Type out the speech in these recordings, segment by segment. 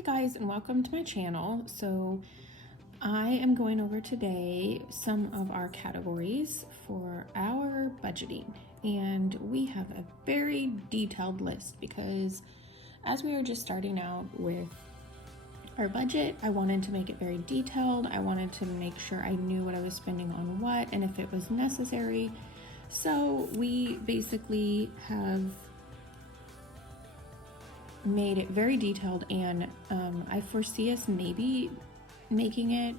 Hey guys, and welcome to my channel. So I am going over today some of our categories for our budgeting, and we have a very detailed list because as we are just starting out with our budget, I wanted to make it very detailed. I wanted to make sure I knew what I was spending on what and if it was necessary. So we basically have made it very detailed, and I foresee us maybe making it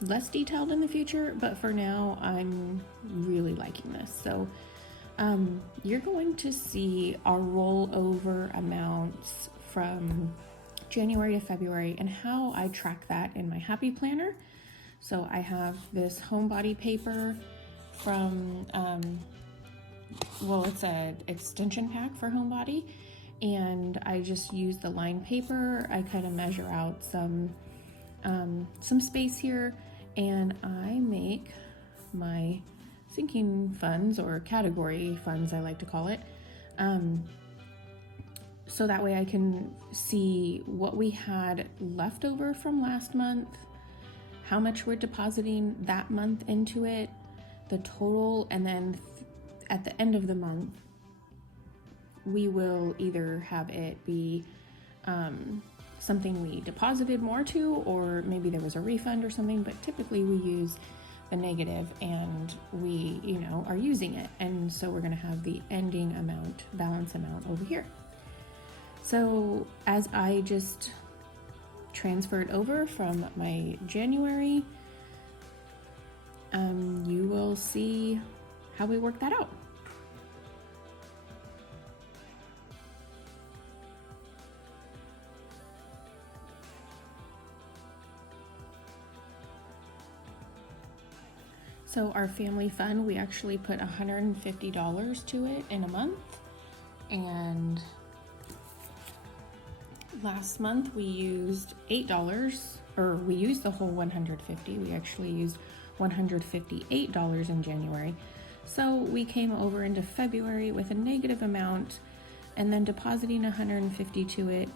less detailed in the future, but for now I'm really liking this. So you're going to see our rollover amounts from January to February and how I track that in my Happy Planner. So I have this homebody paper from it's an extension pack for homebody, and I just use the lined paper. I kind of measure out some space here, and I make my sinking funds, or category funds I like to call it, so that way I can see what we had left over from last month, how much we're depositing that month into it, the total, and then at the end of the month, we will either have it be something we deposited more to, or maybe there was a refund or something, but typically we use the negative and we, are using it. And so we're gonna have the ending amount, balance amount over here. So as I just transferred over from my January, you will see how we work that out. So our family fund, we actually put $150 to it in a month, and last month we used $8, or we used the whole $150. We actually used $158 in January. So we came over into February with a negative amount, and then depositing $150 to it,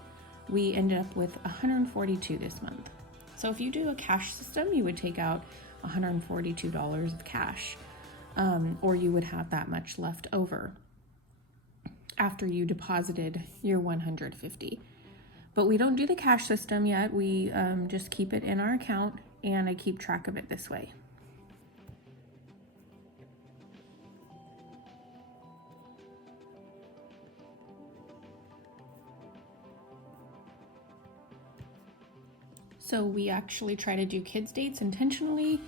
we ended up with $142 this month. So if you do a cash system, you would take out $142 of cash, or you would have that much left over after you deposited your $150. But we don't do the cash system yet. We just keep it in our account, and I keep track of it this way. So we actually try to do kids dates intentionally,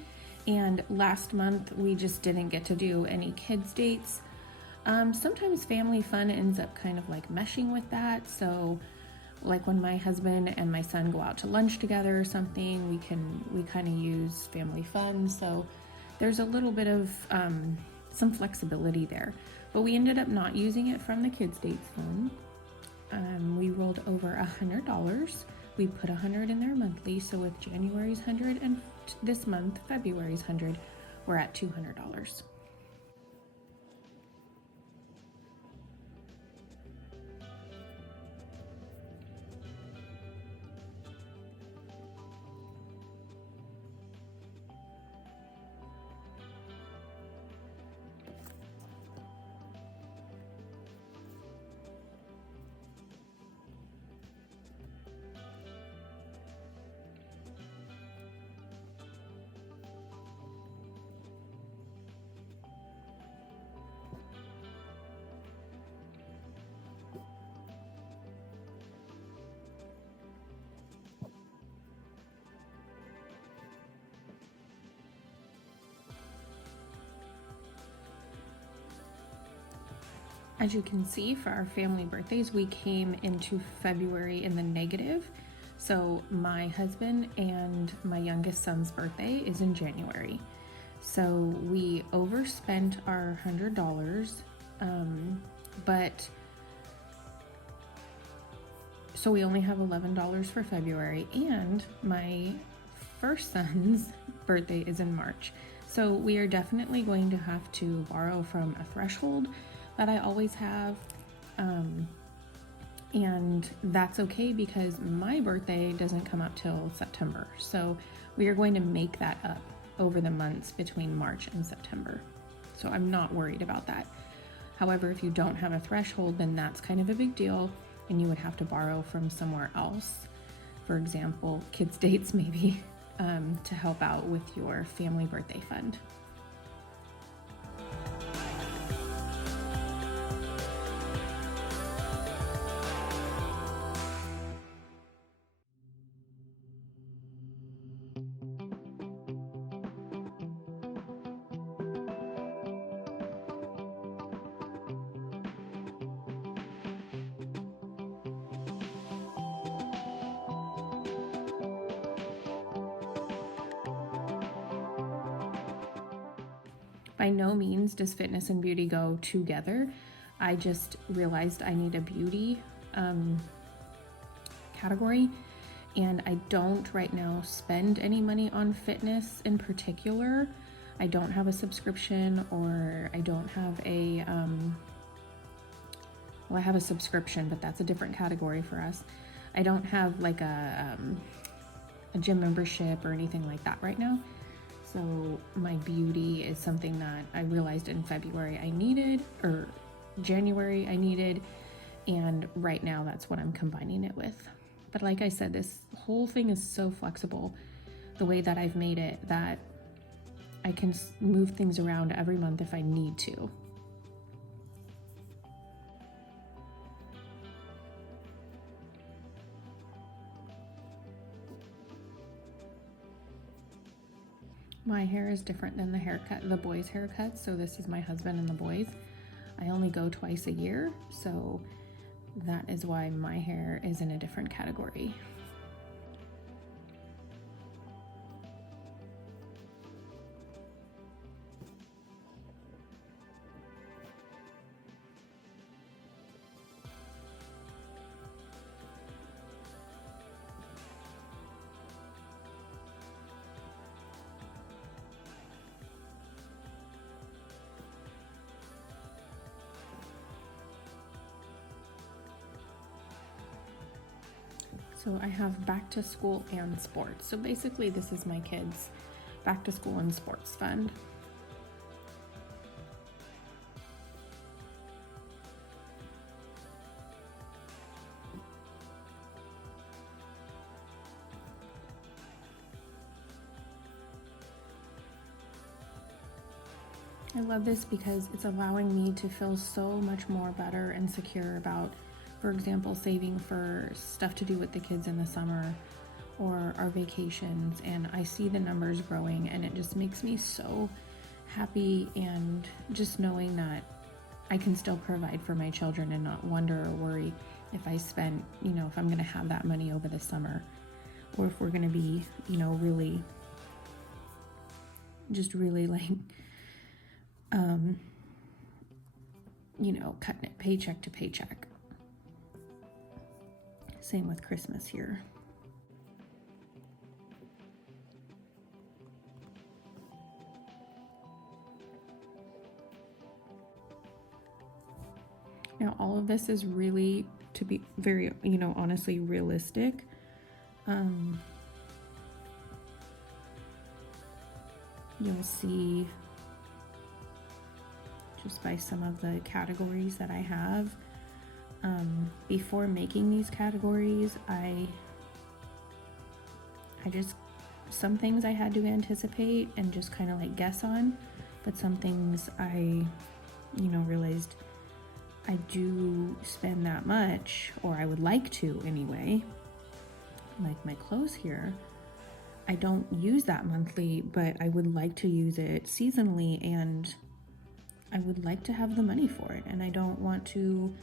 and last month we just didn't get to do any kids dates. Sometimes family fun ends up kind of like meshing with that. So like when my husband and my son go out to lunch together or something, we kind of use family fun. So there's a little bit of some flexibility there, but we ended up not using it from the kids dates fund. We rolled over $100. We put $100 in there monthly, so with January's $100 and this month, February's $100, we're at $200. As you can see, for our family birthdays, we came into February in the negative. So my husband and my youngest son's birthday is in January. So we overspent our $100, but so we only have $11 for February, and my first son's birthday is in March. So we are definitely going to have to borrow from a threshold that I always have. And that's okay because my birthday doesn't come up till September. So we are going to make that up over the months between March and September. So I'm not worried about that. However, if you don't have a threshold, then that's kind of a big deal, and you would have to borrow from somewhere else. For example, kids' dates maybe, to help out with your family birthday fund. By no means does fitness and beauty go together. I just realized I need a beauty category, and I don't right now spend any money on fitness in particular. I don't have a subscription, or I don't have a, well, I have a subscription, but that's a different category for us. I don't have like a gym membership or anything like that right now. So my beauty is something that I realized in February I needed, or January I needed, and right now that's what I'm combining it with. But like I said, this whole thing is so flexible, the way that I've made it, that I can move things around every month if I need to. My hair is different than the boys' haircut, so this is my husband and the boys. I only go twice a year, so that is why my hair is in a different category. So I have back to school and sports. So basically this is my kids' back to school and sports fund. I love this because it's allowing me to feel so much more better and secure about, for example, saving for stuff to do with the kids in the summer or our vacations. And I see the numbers growing, and it just makes me so happy, and just knowing that I can still provide for my children and not wonder or worry if I spend, if I'm going to have that money over the summer, or if we're going to be, really, just really like, cutting it paycheck to paycheck. Same with Christmas here. Now, all of this is really, to be very, honestly realistic. You'll see just by some of the categories that I have. Before making these categories, I just, some things I had to anticipate and just kind of like guess on, but some things I, realized I do spend that much, or I would like to anyway. Like my clothes here, I don't use that monthly, but I would like to use it seasonally, and I would like to have the money for it, and I don't want to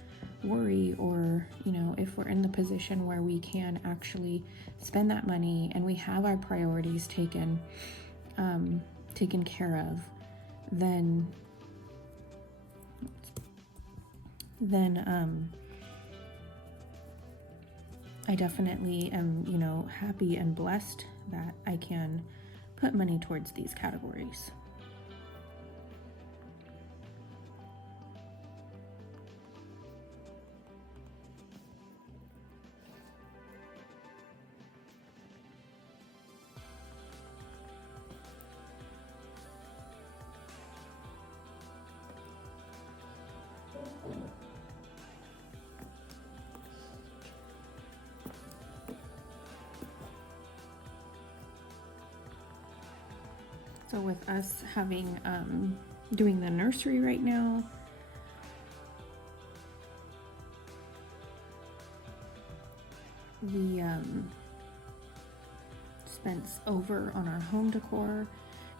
worry, or if we're in the position where we can actually spend that money and we have our priorities taken care of, then I definitely am happy and blessed that I can put money towards these categories. So with us having, doing the nursery right now, we spent over on our home decor,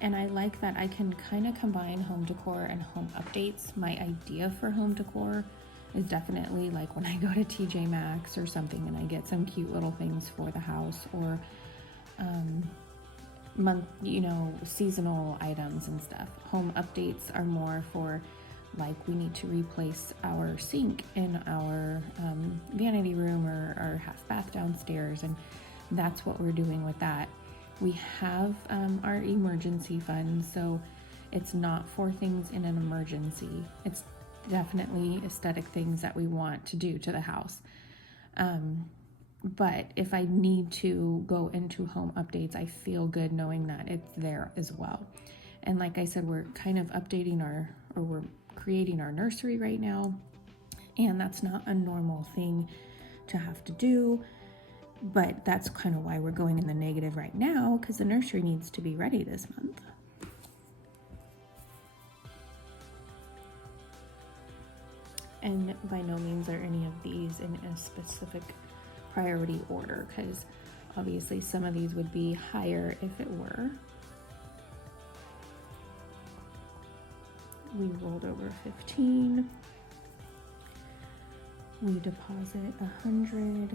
and I like that I can kind of combine home decor and home updates. My idea for home decor is definitely like when I go to TJ Maxx or something and I get some cute little things for the house, or seasonal items and stuff. Home updates are more for like we need to replace our sink in our vanity room or our half bath downstairs, and that's what we're doing with that. We have our emergency fund, so it's not for things in an emergency. It's definitely aesthetic things that we want to do to the house. But if I need to go into home updates, I feel good knowing that it's there as well. And like I said, we're kind of we're creating our nursery right now, and that's not a normal thing to have to do, but that's kind of why we're going in the negative right now, because the nursery needs to be ready this month. And by no means are any of these in a specific priority order, because obviously some of these would be higher if it were. We rolled over 15. We deposit 100.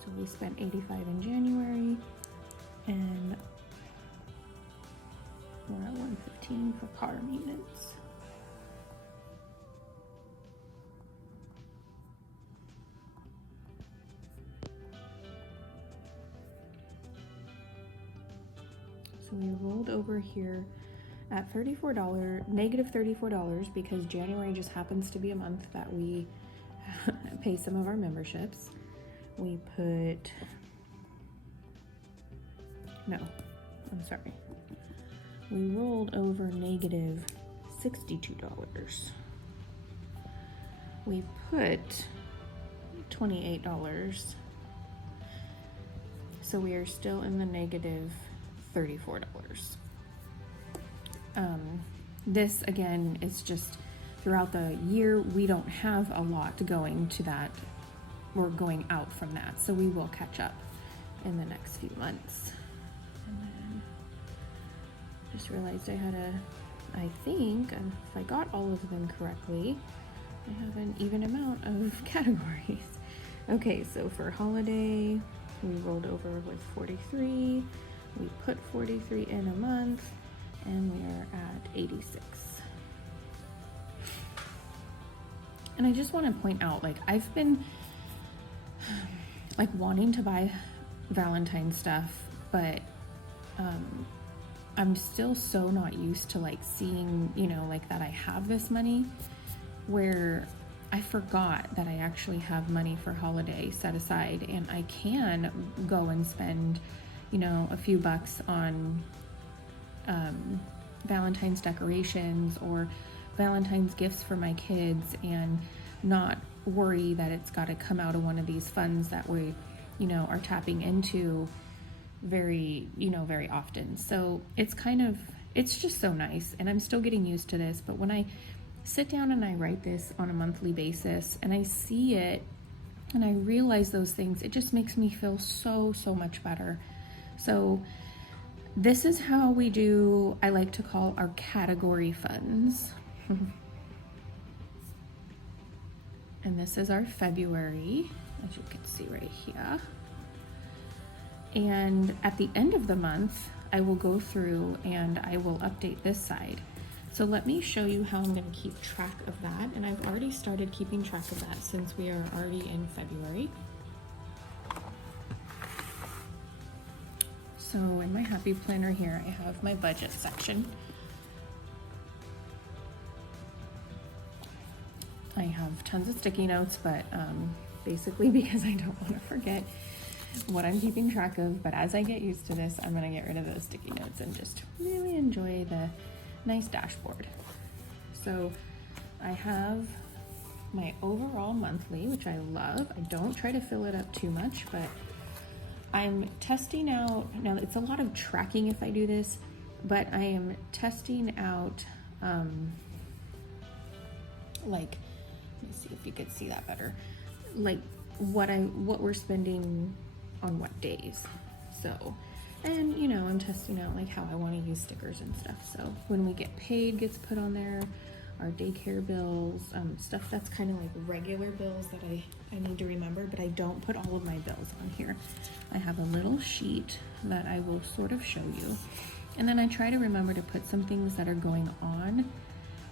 So we spent 85 in January, and we're at 115 for car maintenance. So we rolled over here at $34, negative $34, because January just happens to be a month that we pay some of our memberships. We put, no, I'm sorry. We rolled over negative $62. We put $28. So we are still in the negative $34. This again is just throughout the year, we don't have a lot going to that. We're going out from that, so we will catch up in the next few months. And then just realized I think if I got all of them correctly, I have an even amount of categories. Okay, so for holiday, we rolled over with 43. We put 43 in a month, and we are at 86. And I just want to point out, like, I've been like wanting to buy Valentine's stuff, but I'm still so not used to like seeing, like that I have this money, where I forgot that I actually have money for holiday set aside, and I can go and spend, a few bucks on Valentine's decorations or Valentine's gifts for my kids, and not worry that it's got to come out of one of these funds that we, are tapping into very often. So it's just so nice, and I'm still getting used to this. But when I sit down and I write this on a monthly basis and I see it and I realize those things, it just makes me feel so much better. So this is how we do, I like to call our category funds. And this is our February, as you can see right here. And at the end of the month, I will go through and I will update this side. So let me show you how I'm going to keep track of that. And I've already started keeping track of that since we are already in February. So in my Happy Planner here, I have my budget section. I have tons of sticky notes, but basically because I don't want to forget what I'm keeping track of. But as I get used to this, I'm going to get rid of those sticky notes and just really enjoy the nice dashboard. So I have my overall monthly, which I love. I don't try to fill it up too much, but I'm testing out, now it's a lot of tracking if I do this, but I am testing out, like, let me see if you could see that better, like what we're spending on what days. So, and you know, I'm testing out like how I want to use stickers and stuff. So when we get paid gets put on there, our daycare bills, stuff that's kind of like regular bills that I need to remember, but I don't put all of my bills on here. I have a little sheet that I will sort of show you. And then I try to remember to put some things that are going on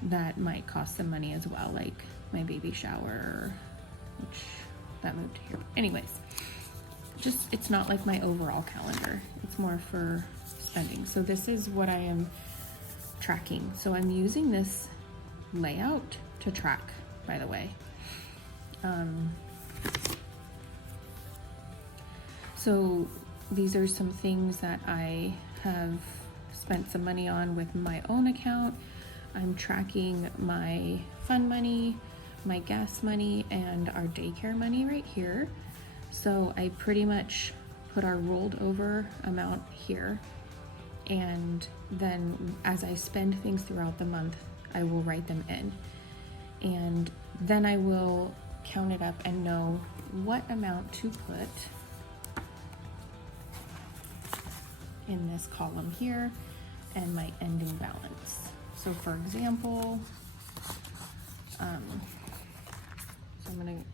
that might cost some money as well, like my baby shower, which that moved here. Anyways, just, it's not like my overall calendar. It's more for spending. So this is what I am tracking. So I'm using this layout to track, by the way. So these are some things that I have spent some money on with my own account. I'm tracking my fund money, my gas money, and our daycare money right here. So I pretty much put our rolled over amount here, and then as I spend things throughout the month, I will write them in, and then I will count it up and know what amount to put in this column here and my ending balance. So for example,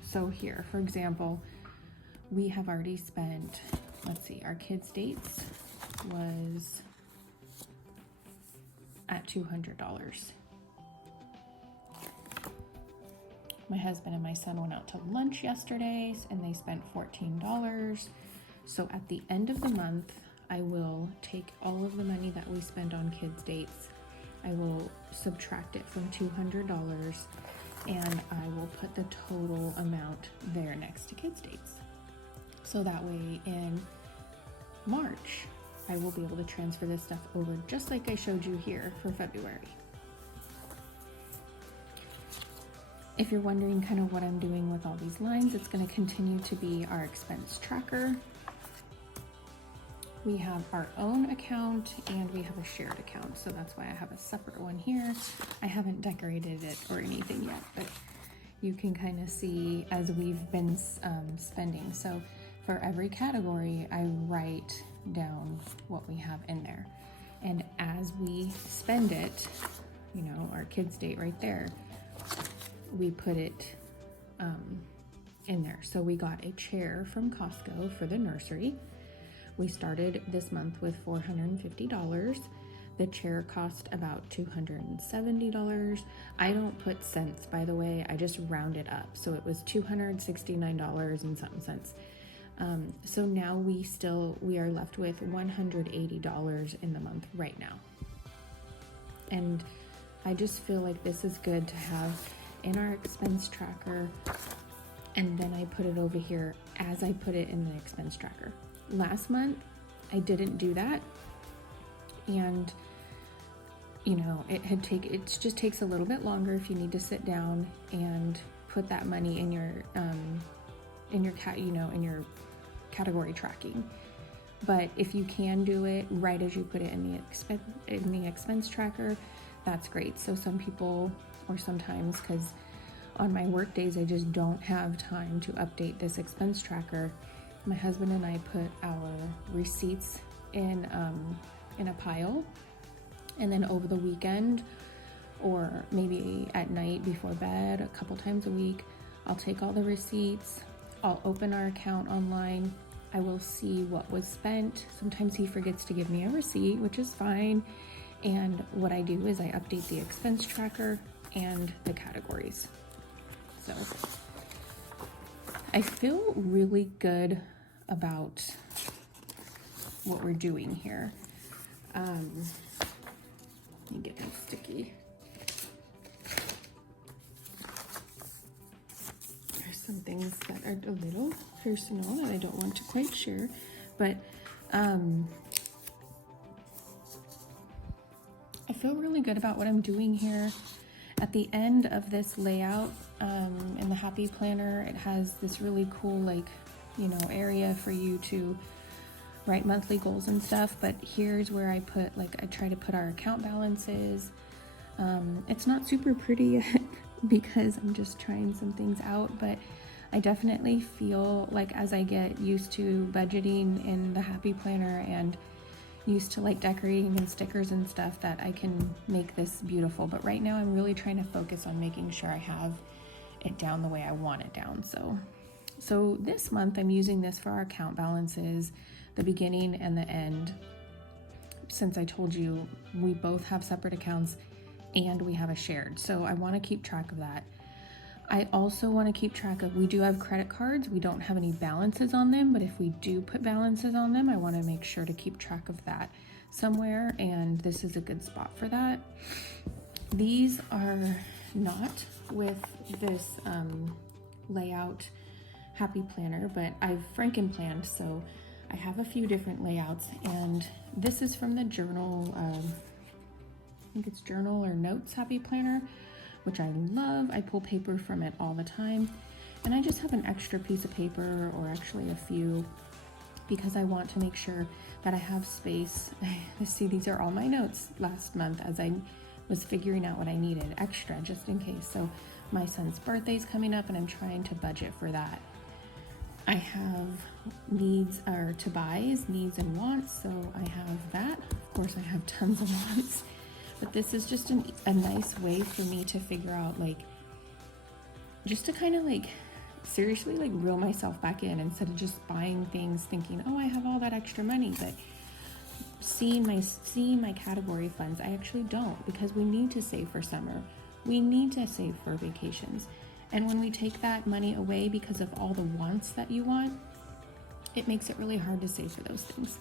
so here, for example, we have already spent, let's see, our kids' dates was at $200. My husband and my son went out to lunch yesterday and they spent $14. So at the end of the month, I will take all of the money that we spend on kids' dates, I will subtract it from $200, and I will put the total amount there next to kids' dates. So that way in March, I will be able to transfer this stuff over just like I showed you here for February. If you're wondering kind of what I'm doing with all these lines, it's going to continue to be our expense tracker. We have our own account and we have a shared account, so that's why I have a separate one here. I haven't decorated it or anything yet, but you can kind of see as we've been spending. So for every category, I write down what we have in there. And as we spend it, you know, our kids' date right there, we put it in there. So we got a chair from Costco for the nursery. We started this month with $450. The chair cost about $270. I don't put cents, by the way, I just round it up. So it was $269 and something cents. So now we are left with $180 in the month right now. And I just feel like this is good to have in our expense tracker, and then I put it over here as I put it in the expense tracker. Last month, I didn't do that, and you know, it just takes a little bit longer if you need to sit down and put that money in your category tracking. But if you can do it right as you put it in the expense tracker, that's great. So some people, or sometimes, because on my work days I just don't have time to update this expense tracker, my husband and I put our receipts in a pile, and then over the weekend or maybe at night before bed, a couple times a week, I'll take all the receipts, I'll open our account online, I will see what was spent. Sometimes he forgets to give me a receipt, which is fine, and what I do is I update the expense tracker and the categories. So I feel really good about what we're doing here. Let me get my sticky. There's some things that are a little personal that I don't want to quite share, but I feel really good about what I'm doing here. At the end of this layout, in the Happy Planner, it has this really cool, like, you know, area for you to write monthly goals and stuff, but here's where I put, like, I try to put our account balances. It's not super pretty yet because I'm just trying some things out, but I definitely feel like as I get used to budgeting in the Happy Planner and used to like decorating and stickers and stuff, that I can make this beautiful. But right now I'm really trying to focus on making sure I have it down the way I want it down. So this month I'm using this for our account balances, the beginning and the end. Since I told you we both have separate accounts and we have a shared, so I want to keep track of that. I also want to keep track of, we do have credit cards. We don't have any balances on them, but if we do put balances on them, I want to make sure to keep track of that somewhere, and this is a good spot for that. These are not with this layout Happy Planner, but I've Franken planned, so I have a few different layouts, and this is from the journal, I think it's Journal or Notes Happy Planner, which I love. I pull paper from it all the time, and I just have an extra piece of paper, or actually a few, because I want to make sure that I have space. See, these are all my notes last month as I was figuring out what I needed extra just in case. So my son's birthday's coming up and I'm trying to budget for that. I have needs or to buys, needs and wants, so I have that. Of course I have tons of wants, but this is just a nice way for me to figure out, like, just to kind of like seriously like reel myself back in, instead of just buying things thinking, oh, I have all that extra money, but seeing my category funds, I actually don't, because we need to save for summer. We need to save for vacations. And when we take that money away because of all the wants that you want, it makes it really hard to save for those things.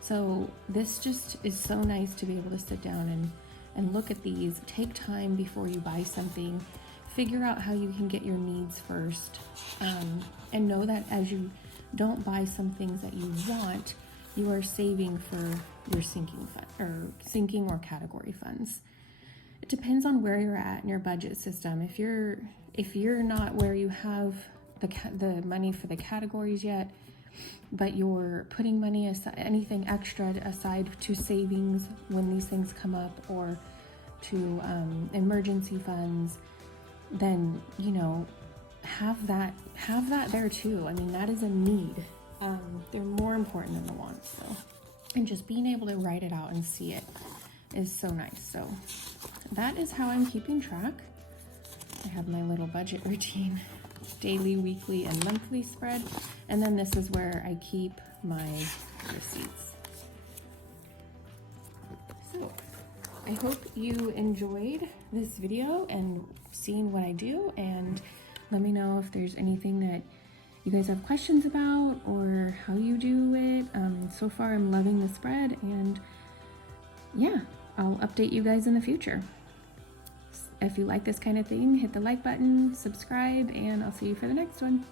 So this just is so nice to be able to sit down and look at these, take time before you buy something, figure out how you can get your needs first, and know that as you don't buy some things that you want, you are saving for your sinking or category funds. It depends on where you're at in your budget system. If you're not where you have the money for the categories yet, but you're putting money aside, anything extra aside to savings when these things come up, or to emergency funds, then have that there too. I mean, that is a need. They're more important than the wants. So, and just being able to write it out and see it is so nice. So that is how I'm keeping track. I have my little budget routine, daily, weekly, and monthly spread. And then this is where I keep my receipts. So I hope you enjoyed this video and seeing what I do, and let me know if there's anything that you guys have questions about or how you do it. So far I'm loving the spread, and yeah, I'll update you guys in the future. If you like this kind of thing, hit the like button, subscribe, and I'll see you for the next one.